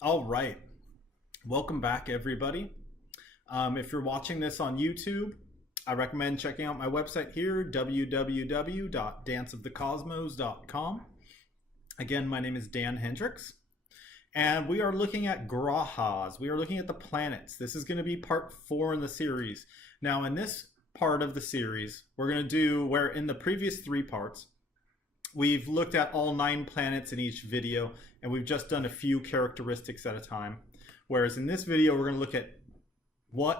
All right. Welcome back, everybody. If you're watching this on YouTube, I recommend checking out my website here, www.danceofthecosmos.com. Again, my name is Dan Hendricks, and we are looking at Grahas. We are looking at the planets. This is going to be part 4 in the series. Now, in this part of the series, we're going to do where in the previous 3 parts, we've looked at all 9 planets in each video, and we've just done a few characteristics at a time. Whereas in this video, we're going to look at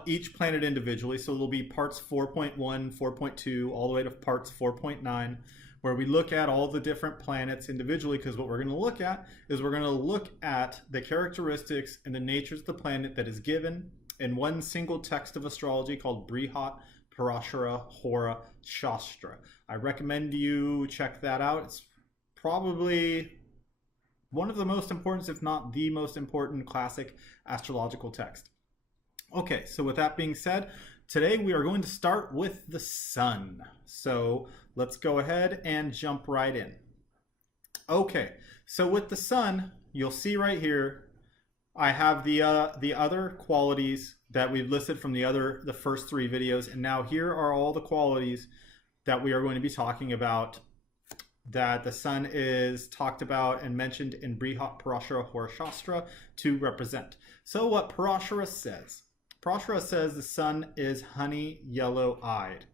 each planet individually. So it'll be parts 4.1, 4.2, all the way to parts 4.9, where we look at all the different planets individually, because what we're going to look at is we're going to look at the characteristics and the natures of the planet that is given in one single text of astrology called Brihat Parasara Hora Sastra. I recommend you check that out. It's probably one of the most important, if not the most important, classic astrological text. Okay, so with that being said, today we are going to start with the sun. So let's go ahead and jump right in. Okay, so with the sun, you'll see right here, I have the other qualities that we've listed from the first 3 videos, and now here are all the qualities that we are going to be talking about that the sun is talked about and mentioned in Brihat Parasara Hora Sastra to represent. So what Parasara says the sun is honey yellow-eyed.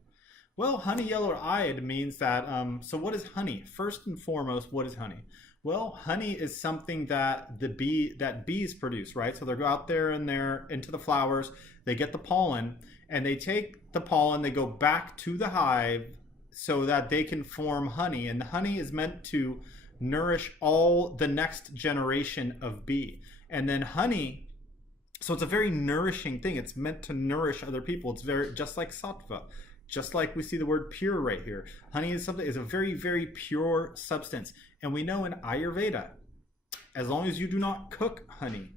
Well, honey yellow-eyed means that, so what is honey? First and foremost, what is honey? Well, honey is something that bees produce, right? So they go out there and they're into the flowers, they get the pollen, and they take the pollen, they go back to the hive so that they can form honey. And the honey is meant to nourish all the next generation of bee. And then honey, so it's a very nourishing thing. It's meant to nourish other people. It's very, just like sattva, just like we see the word pure right here. Honey is a very, very pure substance. And we know in Ayurveda, as long as you do not cook honey,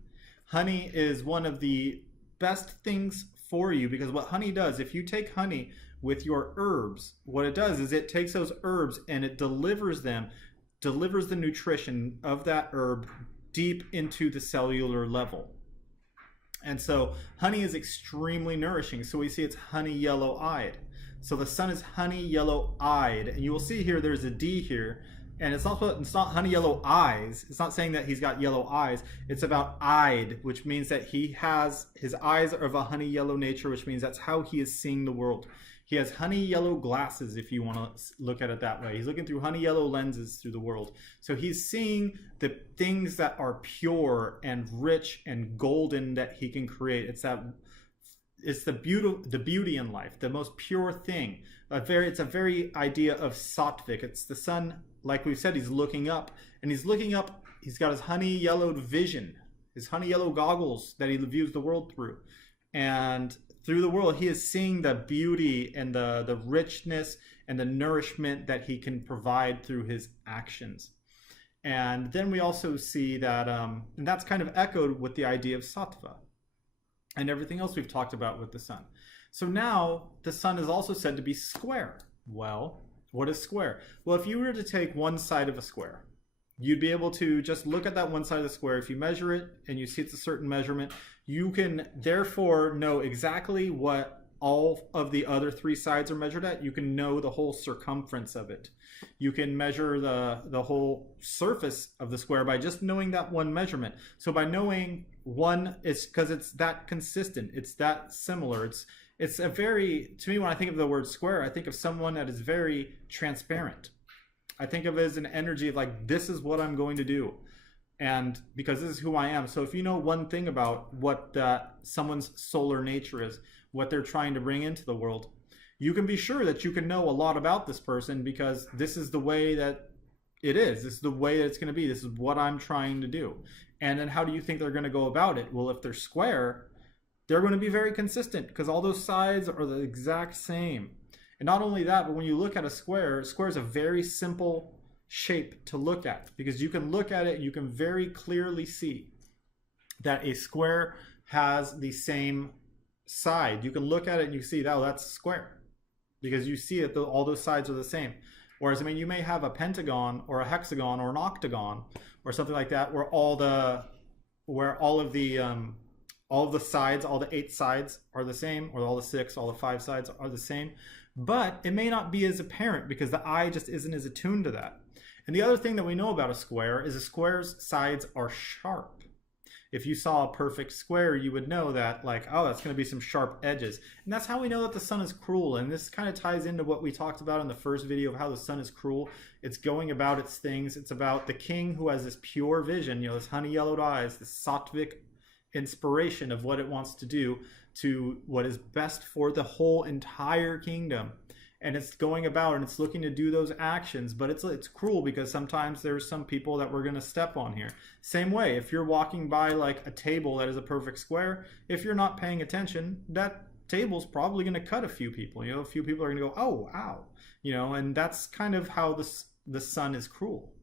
honey is one of the best things for you, because what honey does, if you take honey with your herbs, what it does is it takes those herbs and it delivers the nutrition of that herb deep into the cellular level. And so honey is extremely nourishing. So we see it's honey yellow-eyed. So the sun is honey yellow-eyed, and you will see here there's a D here, and it's not honey yellow eyes. It's not saying that he's got yellow eyes. It's about eyed, which means that his eyes are of a honey yellow nature, which means that's how he is seeing the world. He has honey yellow glasses, if you want to look at it that way. He's looking through honey yellow lenses through the world. So he's seeing the things that are pure and rich and golden that he can create. It's the beauty in life, the most pure thing. It's a very idea of sattvic. It's the sun, like we've said, he's looking up, and he's got his honey yellowed vision, his honey yellow goggles that he views the world through. And through the world, he is seeing the beauty and the richness and the nourishment that he can provide through his actions. And then we also see that, and that's kind of echoed with the idea of sattva and everything else we've talked about with the sun. So now the sun is also said to be square. Well, what is square? Well, if you were to take one side of a square, you'd be able to just look at that one side of the square. If you measure it and you see it's a certain measurement, you can therefore know exactly what all of the other 3 sides are measured at. You can know the whole circumference of it. You can measure the whole surface of the square by just knowing that one measurement. So by knowing one, it's because it's that consistent, it's that similar. It's a very, to me, when I think of the word square, I think of someone that is very transparent. I think of it as an energy of like, this is what I'm going to do, and because this is who I am. So if you know one thing about what someone's solar nature is, what they're trying to bring into the world, you can be sure that you can know a lot about this person, because this is the way that it is. This is the way that it's going to be. This is what I'm trying to do. And then how do you think they're going to go about it? Well, if they're square, they're going to be very consistent, because all those sides are the exact same. And not only that, but when you look at a square is a very simple shape to look at, because you can look at it and you can very clearly see that a square has the same side. You can look at it and you see, oh, that's square, because you see that all those sides are the same. Whereas, I mean, you may have a pentagon or a hexagon or an octagon or something like that, where all the where all of the sides, all the 8 sides are the same, or all the 6, all the 5 sides are the same, but it may not be as apparent because the eye just isn't as attuned to that. And the other thing that we know about a square is a square's sides are sharp. If you saw a perfect square, you would know that, like, oh, that's going to be some sharp edges. And that's how we know that the sun is cruel. And this kind of ties into what we talked about in the first video of how the sun is cruel. It's going about its things. It's about the king who has this pure vision, you know, this honey-yellowed eyes, this sattvic inspiration of what it wants to do to what is best for the whole entire kingdom. And it's going about and it's looking to do those actions, but it's cruel because sometimes there's some people that we're going to step on here. Same way, if you're walking by like a table that is a perfect square, if you're not paying attention, that table's probably going to cut a few people. You know, a few people are going to go, oh, ow. You know, and that's kind of how the sun is cruel.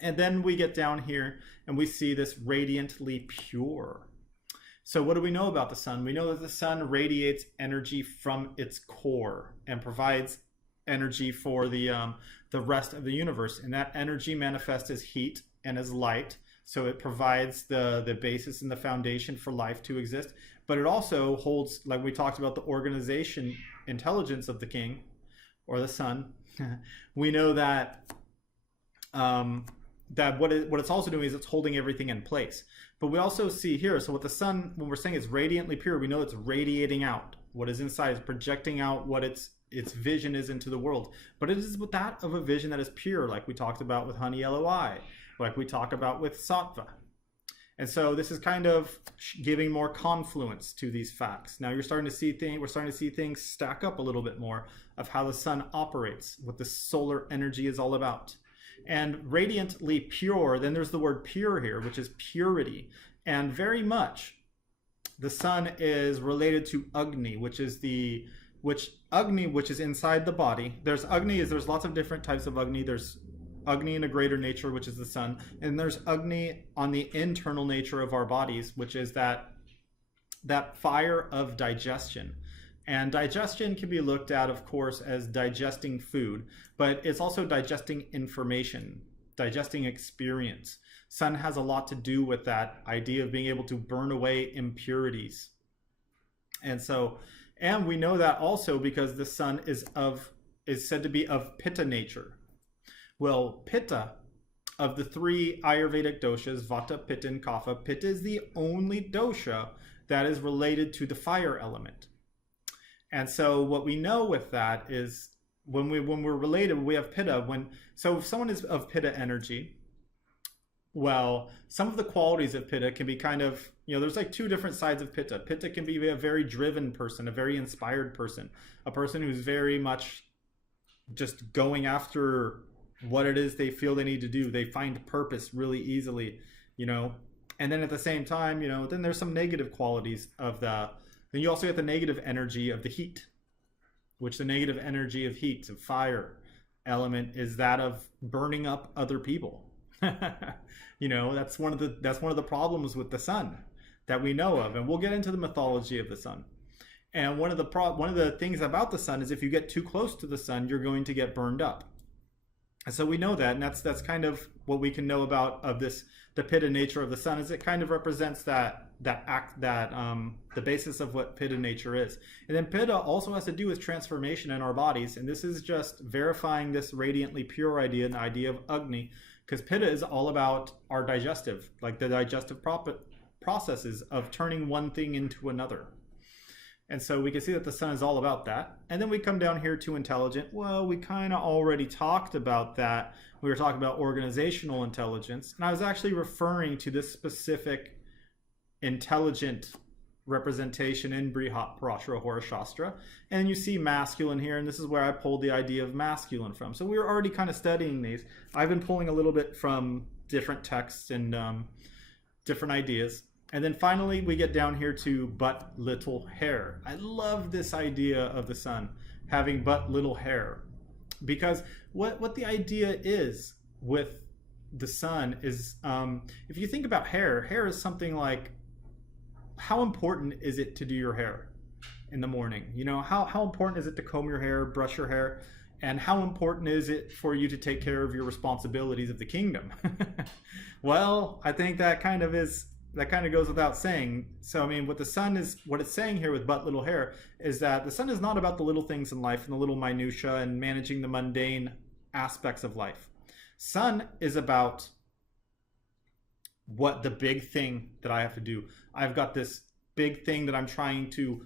And then we get down here and we see this radiantly pure. So what do we know about the sun? We know that the sun radiates energy from its core and provides energy for the rest of the universe. And that energy manifests as heat and as light. So it provides the basis and the foundation for life to exist. But it also holds, like we talked about, the organization intelligence of the king or the sun. We know that what it's also doing is it's holding everything in place. But we also see here, so what the sun, when we're saying it's radiantly pure, we know it's radiating out. What is inside is projecting out what its vision is into the world. But it is with that of a vision that is pure, like we talked about with honey yellow eye, like we talk about with sattva. And so this is kind of giving more confluence to these facts. Now we're starting to see things stack up a little bit more of how the sun operates, what the solar energy is all about. And radiantly pure, then there's the word pure here, which is purity. And very much the sun is related to Agni, which is inside the body. There's lots of different types of Agni. There's Agni in a greater nature, which is the sun. And there's Agni on the internal nature of our bodies, which is that fire of digestion. And digestion can be looked at, of course, as digesting food, but it's also digesting information, digesting experience. Sun has a lot to do with that idea of being able to burn away impurities. And we know that also because the sun is said to be of Pitta nature. Well, Pitta, of the 3 Ayurvedic doshas, Vata, Pitta, and Kapha, Pitta is the only dosha that is related to the fire element. And so what we know with that is when we're related, we have Pitta. So if someone is of Pitta energy, well, some of the qualities of Pitta can be kind of, you know, there's like 2 different sides of Pitta. Pitta can be a very driven person, a very inspired person, a person who's very much just going after what it is they feel they need to do. They find purpose really easily, you know. And then at the same time, you know, then there's some negative qualities of then you also get the negative energy of the heat, which the negative energy of heat, of fire element, is that of burning up other people. You know, that's one of the problems with the sun that we know of, and we'll get into the mythology of the sun. And one of the things about the sun is if you get too close to the sun, you're going to get burned up. And so we know that, and that's kind of what we can know about the Pitta nature of the sun, is it kind of represents the basis of what Pitta nature is. And then Pitta also has to do with transformation in our bodies, and this is just verifying this radiantly pure idea and the idea of Agni, because Pitta is all about our digestive, like the digestive processes of turning one thing into another. And so we can see that the sun is all about that. And then we come down here to intelligent. Well, we kind of already talked about that. We were talking about organizational intelligence. And I was actually referring to this specific intelligent representation in Brihat Parasara Hora Sastra. And you see masculine here, and this is where I pulled the idea of masculine from. So we were already kind of studying these. I've been pulling a little bit from different texts and different ideas. And then finally, we get down here to but little hair. I love this idea of the sun having but little hair, because what the idea is with the sun is, if you think about hair is something like, how important is it to do your hair in the morning? You know, how important is it to comb your hair, brush your hair? And how important is it for you to take care of your responsibilities of the kingdom? Well, I think that kind of is that kind of goes without saying. So I mean, what the sun is, what it's saying here with but little hair, is that the sun is not about the little things in life and the little minutia and managing the mundane aspects of life. Sun is about what the big thing that I have to do. I've got this big thing that I'm trying to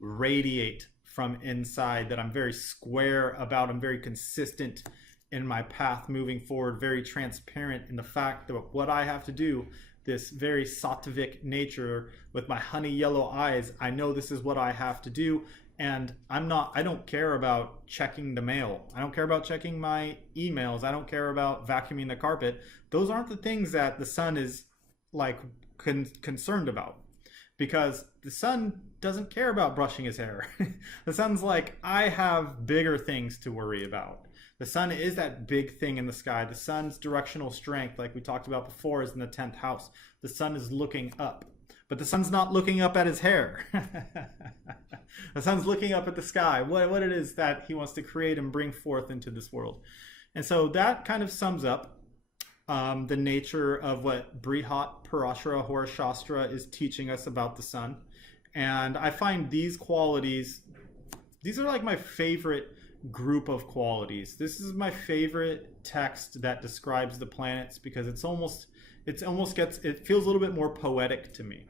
radiate from inside, that I'm very square about. I'm very consistent in my path moving forward, very transparent in the fact that what I have to do, this very sattvic nature with my honey yellow eyes, I know this is what I have to do. And I don't care about checking the mail. I don't care about checking my emails. I don't care about vacuuming the carpet. Those aren't the things that the sun is like concerned about, because the sun doesn't care about brushing his hair. The sun's like, I have bigger things to worry about. The sun is that big thing in the sky. The sun's directional strength, like we talked about before, is in the 10th house. The sun is looking up, but the sun's not looking up at his hair. The sun's looking up at the sky, what it is that he wants to create and bring forth into this world. And so that kind of sums up the nature of what Brihat Parasara Hora Sastra is teaching us about the sun. And I find these qualities, these are like my favorite group of qualities. This is my favorite text that describes the planets, because it feels a little bit more poetic to me.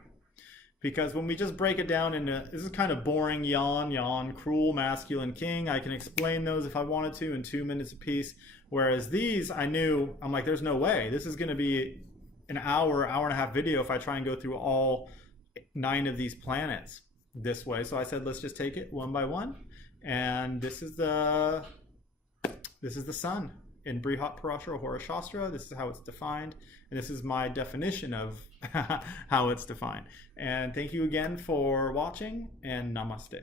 Because when we just break it down into, this is kind of boring, yawn, cruel, masculine, king. I can explain those if I wanted to in 2 minutes apiece. Whereas these, I'm like, there's no way. This is going to be an hour and a half video if I try and go through all 9 of these planets this way. So I said, let's just take it one by one. And this is the sun in Brihat Parasara Hora Sastra. This is how it's defined, and this is my definition of how it's defined. And thank you again for watching, and namaste.